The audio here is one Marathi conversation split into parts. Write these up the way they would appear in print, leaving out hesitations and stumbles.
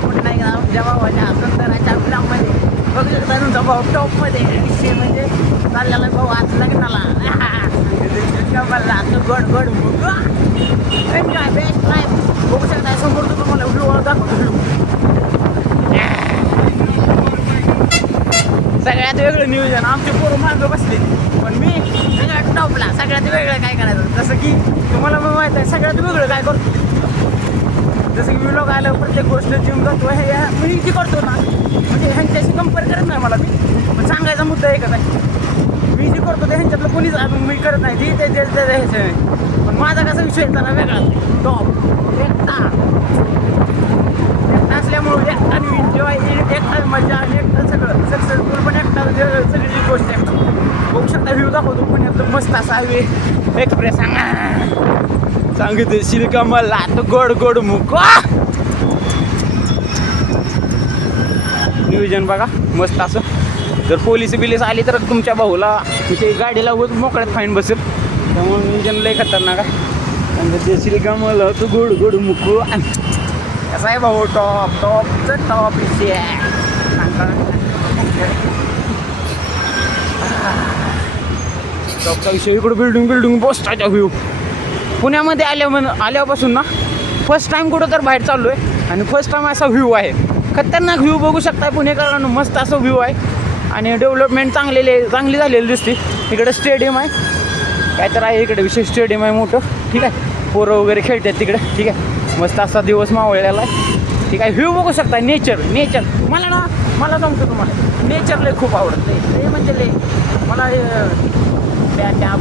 पण नाही का आमच्या भावाच्या सुंदराच्या ब्लॉगमध्ये बघू शकता तुमचा भाऊ टॉपमध्ये विषय म्हणजे चाललेला भाऊ आज लग्नाला मला गोड गोड काय बेस्ट लाईफ बघू शकता समोर तुम्हाला व्ह्यू दाखवतो. सगळ्यात वेगळं नियोजन आमचे पोरं मागं बसले पण मी सगळ्यात टॉपला सगळ्यात वेगळं काय करायचं जसं की तुम्हाला मग माहीत आहे सगळ्यात वेगळं काय करतो जसं की मी लोक आलं प्रत्येक गोष्ट जिम करतो हे मी जी करतो ना म्हणजे ह्यांच्याशी कंपेअर करत नाही मला मी पण सांगायचा मुद्दा एकच आहे मी जी करतो ते ह्यांच्यातलं कोणीच मी करत नाही ती ते ह्याचे पण माझा कसा विषय आहे त्याला वेगळा टॉप एकटा असल्यामुळे एकटा एन्जॉय एकटा मजा आणि एकटा सगळं सक्सेसफुल पण एकटा सगळी गोष्ट एकटा बघू शकता व्ह्यू दाखवतो पुण्यातलं मस्त असा हायवे एक्सप्रेस सांगितशील का मला तो गोड गोड मुक नियोजन बघा मस्त असं जर पोलीस बिलीस आली तर तुमच्या भाऊला तिथे गाडीला मोकळ्यात फाईन बसेल त्यामुळे नियोजन लय खतरनाक आहे सांगितशील का मला तो गोड गोड मुकू कसा आहे भाऊ टॉप टॉपचं टॉप विषय टॉपचा विषय इकडं बिल्डिंग पोस्टाचा व्ह्यू पुण्यामध्ये आल्यापासून ना फर्स्ट टाईम कुठं तर बाहेर चाललो आहे आणि फर्स्ट टाईम असा व्ह्यू आहे खतरनाक व्ह्यू बघू शकताय पुणेकरांनो मस्त असं व्ह्यू आहे आणि डेव्हलपमेंट चांगली झालेली दिसते इकडे स्टेडियम आहे काय तर आहे इकडे विशेष स्टेडियम आहे मोठं ठीक आहे पोरं वगैरे खेळतात तिकडे ठीक आहे मस्त असा दिवस मावळलेला आहे ठीक आहे व्ह्यू बघू शकता नेचर मला सांगतो तुम्हाला नेचर लय खूप आवडतं ते म्हणजे लय मला त्या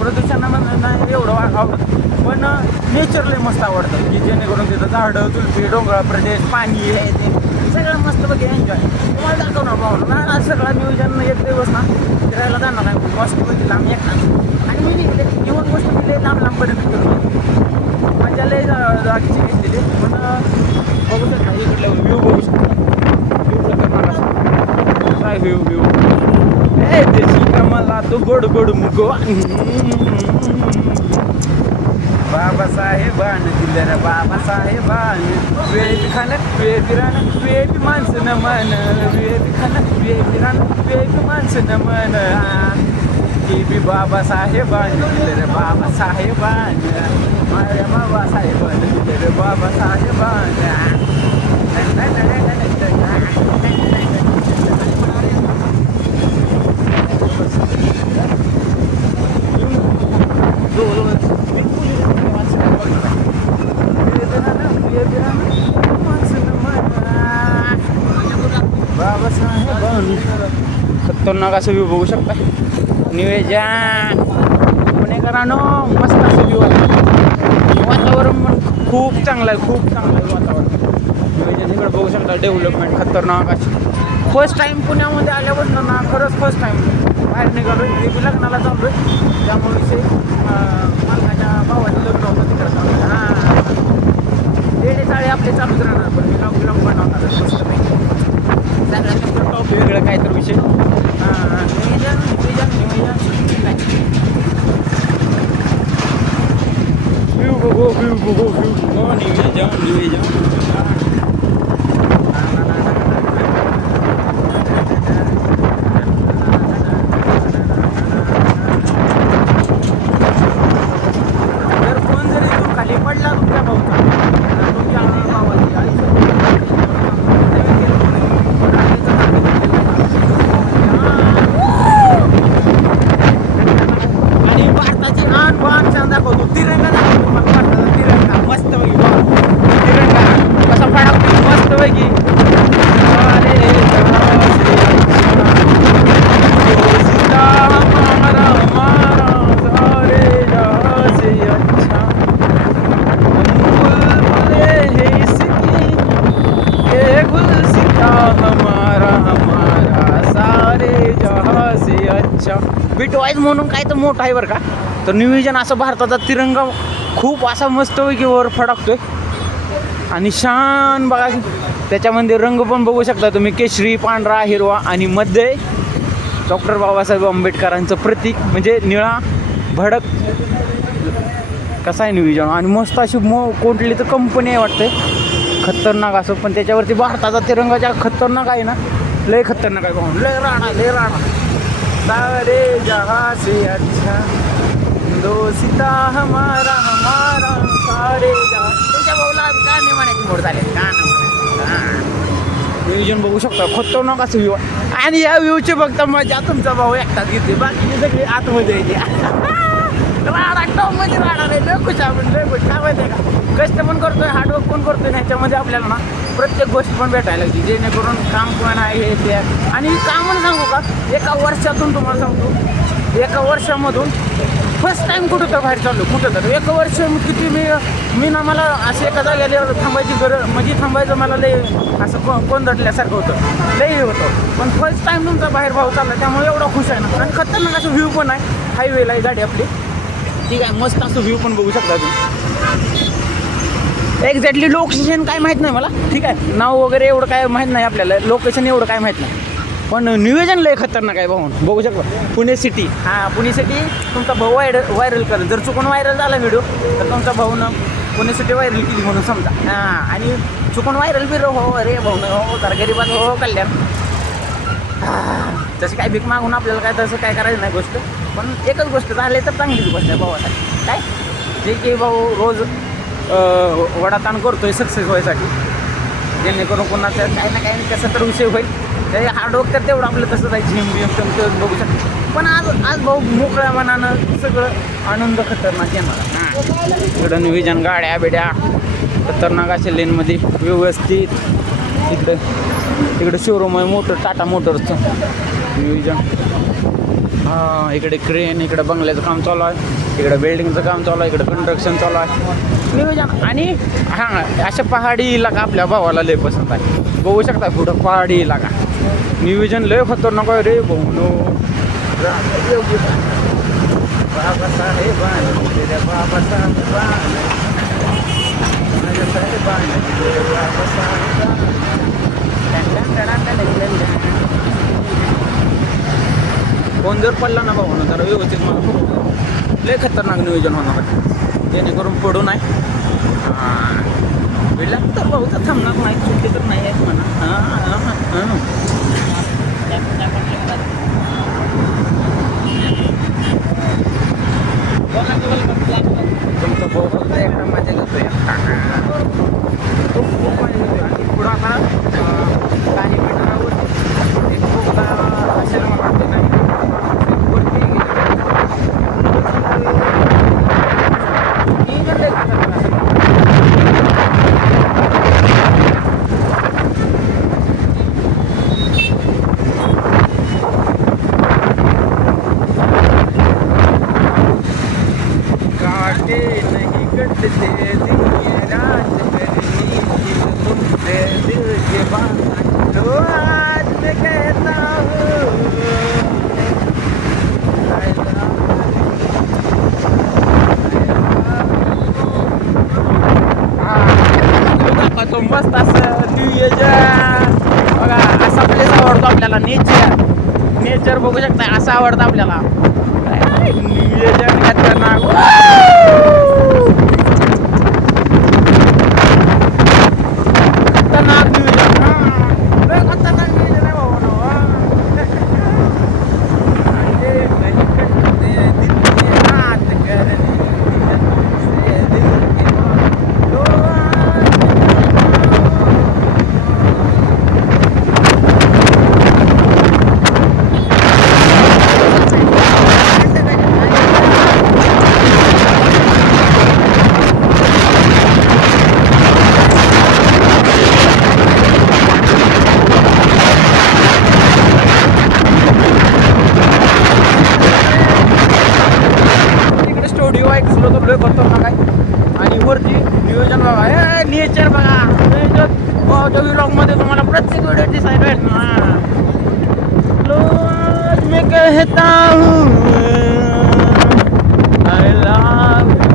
प्रदूषण नाही एवढं आवडतं पण नेचर लय मस्त आवडतं की जेणेकरून तिथं झाडं तुलसी डोंगराळ प्रदेश पाणी हे ते सगळं मस्त बघे एन्जॉय तुम्हाला दाखवणार पाहून ना सगळं नियोजन एक दिवस ना फिरायला जाणार आहे मस्त बघितलं आम्ही एकटा आणि मी जीवन गोष्ट मी लांबपर्यंत फिरलो मजा लय जागीची घेतलेली पण बघू शकता इकडलं व्ह्यू बघू शकता काय व्ह्यू ए देशी का मला तो गोड गोड मुको बाबासाहेबान दिलं रे बाबासाहेबान वेळ खाणं वेळ फिराणं वेळ माणसं न मन वेळ खाणं वेळ फिराणं वेळ माणसं न मन ती बी बाबासाहेबान दिलं रे बाबासाहेबान माझ्या बाबासाहेबान दिलं रे बाबासाहेबान खतरनाक असं व्ह्यू बघू शकता नियोजन पुणेकरांनो मस्त असं व्ह्यू आहे वातावरण पण खूप चांगलं आहे वातावरण नियोजन इकडे बघू शकता डेव्हलपमेंट खतरनाक अशी फर्स्ट टाईम पुण्यामध्ये आल्यापासून ना खरंच फर्स्ट टाईम बाहेर निघालो आहे लग्नाला चाललो आहे त्यामुळे विषय माझ्या भावाचं लग्न होतं तिकडं चालू हां डेडे चाळे आपले चालूच राहणार पण मी लॉक बनवणार मस्तपैकी सगळ्यात टॉप वेगळं काय तर विषय नियोजन नियोजन जर फोन जरी तू खाली पडला तुमच्या भाऊचा तुमच्या भावाची आणि भारताची आन छान दाखवतो तिरंगा दाखवतो मला भारताचा तिरंगा मस्त पैकी तिरंगा कसा फडकतो मस्त पैकी बीट वाईज म्हणून काय तर मोठं आहे बरं का तर नियोजन असं भारताचा तिरंगा खूप असा मस्तपैकी वर फडकतोय आणि शान बघा त्याच्यामध्ये रंग पण बघू शकता तुम्ही केशरी पांढरा हिरवा आणि मध्ये डॉक्टर बाबासाहेब आंबेडकरांचं प्रतीक म्हणजे निळा भडक कसा आहे नियोजन आणि मस्त अशी कोणतली तर कंपनी आहे वाटते खतरनाक असं, पण त्याच्यावरती भारताचा तिरंगाच्या खतरनाक आहे ना, लय खतरनाक आहे भाऊ, लय राणा लय राणा. सारे जहां से अच्छा दोस्ता हमारा हमारा सारे जहां. तुमच्या भाऊला गाणे म्हणायची मोड झाले, गाणं म्हणायचं. नियोजन बघू शकता, खतरनाक असं व्ह्यू. आणि या व्ह्यूची बघता मजा तुमचा भाऊ एकटाच घेते, बाकीची सगळी आतमध्ये येते. राडा टॉपमध्ये राडा नाही, लय खुश आपण, लय खुश. काय माहिती आहे का, कष्ट पण करतोय, हार्डवर्क पण करतोय, ह्याच्यामध्ये आपल्याला ना प्रत्येक गोष्ट पण भेटायला लागते, जेणेकरून काम पण आहे हे ते. आणि काम पण सांगू का, एका वर्षातून तुम्हाला सांगतो, एका वर्षामधून फर्स्ट टाईम कुठं तर बाहेर चाललो, कुठं तर एक वर्ष किती मी ना, मला असं एका जागेवर थांबायची गरज, म्हणजे थांबायचं मला लय असं कोंदटल्यासारखं होतं, लय होतं. पण फर्स्ट टाईम तुमचा बाहेर भाव चालला, त्यामुळे एवढा खुश आहे ना. आणि खतरनाक असं व्ह्यू पण आहे, हायवेला आहे गाडी आपली, ठीक आहे, मस्त असं व्ह्यू पण बघू शकता तुम्ही. एक्झॅक्टली लोकेशन काय माहीत नाही मला, ठीक आहे, नाव वगैरे एवढं काय माहीत नाही आपल्याला, लोकेशन एवढं काय माहीत नाही, पण नियोजन लय खतरनाक आहे भाऊ, बघू शकता. पुणे सिटी, हां पुणे सिटी तुमचा भाऊ व्हायरल करेल, जर चुकून व्हायरल झाला व्हिडिओ तर तुमचा भाऊनं पुणे सिटी व्हायरल केली म्हणून समजा. हां, आणि चुकून व्हायरल बी हो, अरे भाऊनं हो, जरा गरीबात हो कल्याण. तशी काय भीक मागून आपल्याला काय तसं काय करायचं नाही गोष्ट, पण एकच गोष्ट झाली तर चांगलीच गोष्ट आहे भावासाठी. काय जे की भाऊ रोज वडाताण करतोय सक्सेस व्हायसाठी, जेणेकरून कोणाचं काही ना काही कसं तर विषय होईल, ते हार्डवर्क तर तेवढं आपलं तसंच आहे, झिम बिम तेवढं बघू शकतो. पण आज भाऊ मोकळ्या मनानं सगळं आनंद खतरनाक येणार. इकडं नियोजन, गाड्या बिड्या खतरनाक अशा लेनमध्ये व्यवस्थित. इकडं शोरूम आहे मोठं, टाटा मोटर्सचं नियोजन. हां, इकडे क्रेन, इकडं बंगल्याचं काम चालू आहे, इकडं बिल्डिंगचं काम चालू आहे, इकडं कन्स्ट्रक्शन चालू आहे नियोजन. आणि हां, अशा पहाडी इलाका आपल्या भावाला लय पसंत आहे, बघू शकता पुढं पहाडी इलाका. नियोजन लय खतरनाक आहे रे भाऊ. फोन जर पडला ना भाऊ ना, जरा व्यवस्थित मला लय खतरनाक नियोजन होणार आहे, जेणेकरून पडू नाही. हां, वेळ तर भाऊ तर थांबणार नाही, सुट्टी तर नाही आहे म्हणा. हां, तुमचा भाऊ फक्त एकटा मजा घेतोय, खूप मजा घेतोय. आणि पुढं आता काही मीटरावर एक बोगदा असेल मला वाटते, नाही वरती मस्त असं नियोजन बघा. असा प्लेस आवडतो आपल्याला, नेचर बघू शकता, असं आवडतं आपल्याला. नियोजन खतरनाक, खतरनाक नियोजन. हां, खतरनाक नियोजन आहे भाऊ. खतरनाक आहे. आणि वरती नियोजन बघा, हे नेचर बघा, नेचर व्लॉगमध्ये तुम्हाला प्रत्येक व्हिडिओ दिसायला भेटणार. मी कहता हूँ I love you.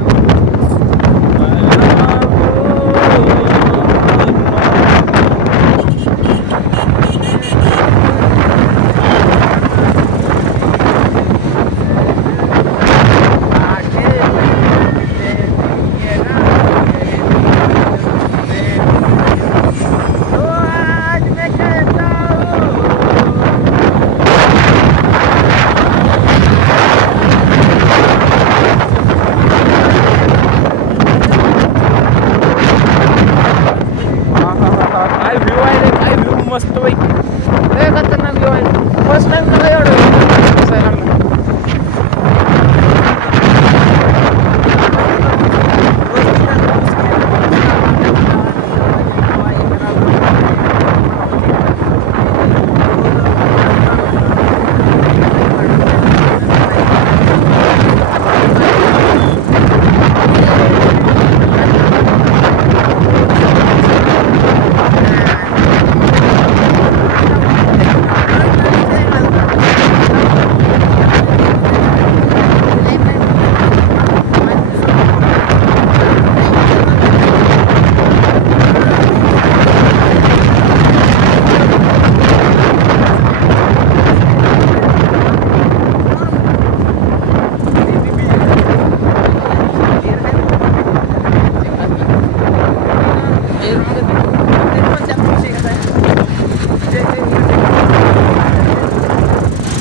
मस्त पैकी लय खतरनाक व्ह्यू आहे. फर्स्ट टाइम मला एवढं दिसायला लागलं.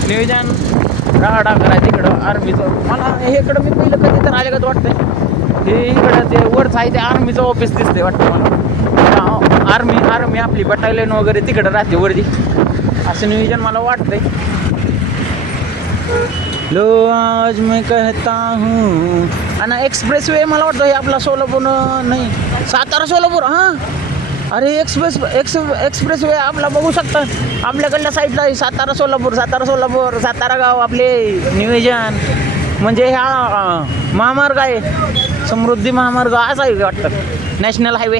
नियोजन राडा करायचं इकडं आर्मीचं. मला हे इकडं मी पहिलं कधी तर आले का वाटतंय. हे इकडं ते वरच आहे ते आर्मीचं ऑफिस दिसतंय वाटतं मला. आर्मी आपली बटालियन वगैरे तिकडं राहते वरती असं नियोजन मला वाटतंय. लो आज मैं कहता हूँ. आणि एक्सप्रेस वे मला वाटतं हे आपला सोलापूर नाही सातारा सोलापूर. हां अरे एक्सप्रेस वे आपला बघू शकता आपल्याकडल्या साईडला आहे. सातारा सोलापूर सातारा गाव आपले नियोजन म्हणजे ह्या महामार्ग आहे. समृद्धी महामार्ग असा आहे वाटतं नॅशनल हायवे.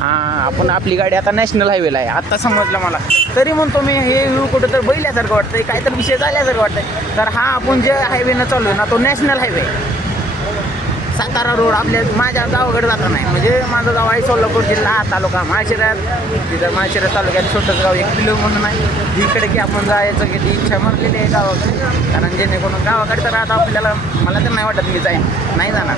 हां आपण आपली गाडी आता नॅशनल हायवेला आहे आता समजलं मला. तरी म्हणतो मी हे व्ह्यू कुठं तर बैल्यासारखं वाटतंय काहीतरी विषय झाल्यासारखं वाटतंय. तर हा आपण जे हायवेनं चालू आहे ना तो नॅशनल हायवे सातारा रोड आपल्या माझ्या गावाकडे जाता नाही. म्हणजे माझं गाव आहे सोलापूर जिल्हा तालुका माळशिरस. तिथं माळशिरस तालुक्यात छोटंच गाव 1 किलो म्हणून आहे. इकडे की आपण जायचं की ती इच्छा मारलेली आहे गावाकडे. कारण जेणेकरून गावाकडे तर आता आपल्याला मला तर नाही वाटत मी जाईन नाही जाणार.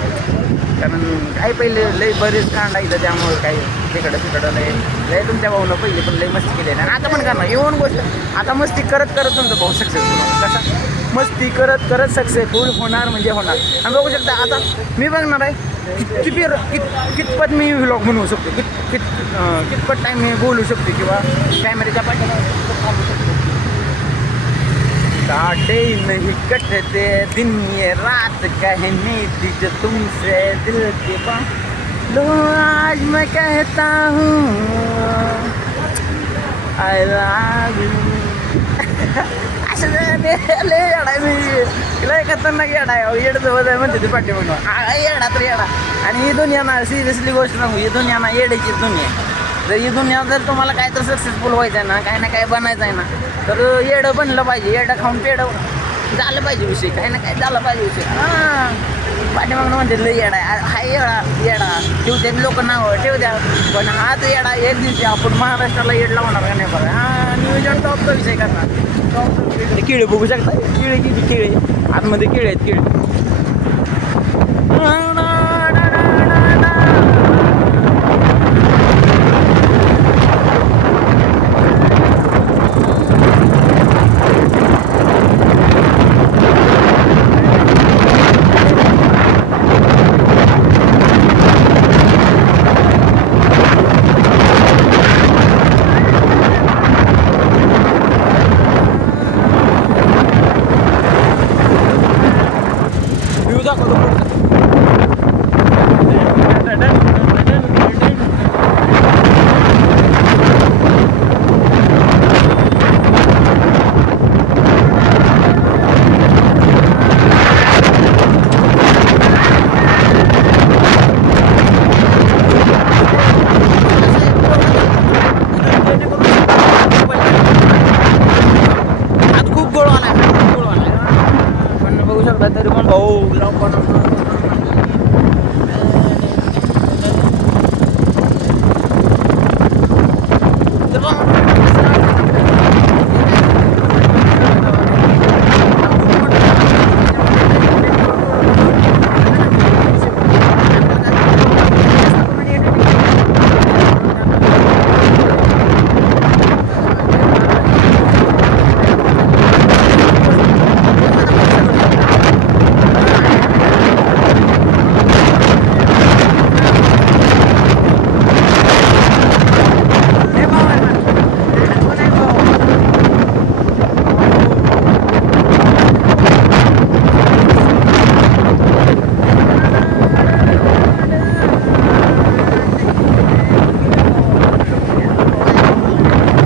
कारण काही पहिले लई बरेच कांड इथं त्यामुळे काही तिकडं लय तुमच्या भाऊनं पहिले पण लई मस्ती केली आणि आता पण करणार येऊन गोष्ट. आता मस्ती करत तुमचा भाऊ सक्सेसफुल कसा मस्ती करत सक्सेसफुल होणार म्हणजे होणार. आणि बघू शकता आता मी बघणार आहे कितपत मी व्लॉग बनवू शकतो कितपत टाईम मी बोलू शकतो किंवा कॅमेऱ्याच्या पाठीमागे काटे नहीं कटते दिन ये रात कहने दीजिए तुमसे दिल के बात. लो आज मैं कहता हूँ I love you. असं लय येडा मी लय खतरनाक येडा आहे. येडजवळ आहे म्हणते ते पाठी म्हणून येडा तर येडा. आणि ही दुनिया ना सिरियसली गोष्ट सांगू ही दुनिया ना येड्याची दुनिया. जर ही दुनिया जर तुम्हाला काय तर सक्सेसफुल व्हायचं आहे ना काय ना काय बनायचं आहे ना तर येडं बनलं पाहिजे. येडं खाऊन पेडं झालं पाहिजे विषय काही ना काय झालं पाहिजे विषय. हां पाठीमागणं म्हणते लय येडा हा येडा ठेवते लोक नाव ठेव द्या पण हाच येडा एक दिवशी आपण महाराष्ट्राला येड लावणार का नाही बघा. हां नियोजन टॉपचा विषय करणार. केळे बघू शकता केळे किती केळे आतमध्ये केळे आहेत केळे.